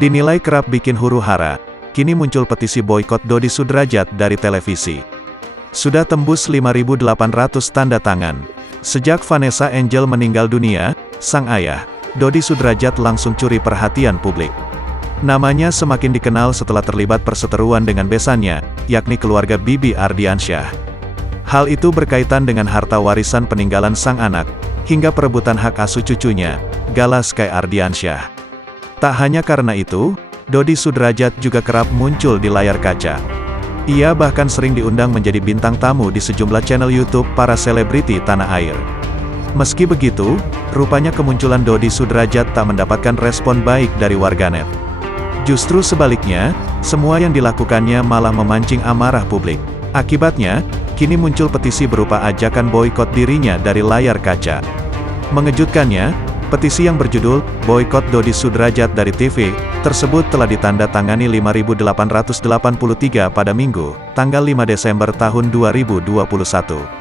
Dinilai kerap bikin huru-hara, kini muncul petisi boikot Dodi Sudrajat dari televisi. Sudah tembus 5.800 tanda tangan. Sejak Vanessa Angel meninggal dunia, sang ayah, Dodi Sudrajat langsung curi perhatian publik. Namanya semakin dikenal setelah terlibat perseteruan dengan besannya, yakni keluarga Bibi Ardiansyah. Hal itu berkaitan dengan harta warisan peninggalan sang anak, hingga perebutan hak asuh cucunya, Gala Sky Ardiansyah. Tak hanya karena itu, Dodi Sudrajat juga kerap muncul di layar kaca. Ia bahkan sering diundang menjadi bintang tamu di sejumlah channel YouTube para selebriti tanah air. Meski begitu, rupanya kemunculan Dodi Sudrajat tak mendapatkan respon baik dari warganet. Justru sebaliknya, semua yang dilakukannya malah memancing amarah publik. Akibatnya, kini muncul petisi berupa ajakan boikot dirinya dari layar kaca. Mengejutkannya, petisi yang berjudul, Boikot Dodi Sudrajat dari TV, tersebut telah ditandatangani 5.883 pada Minggu, tanggal 5 Desember tahun 2021.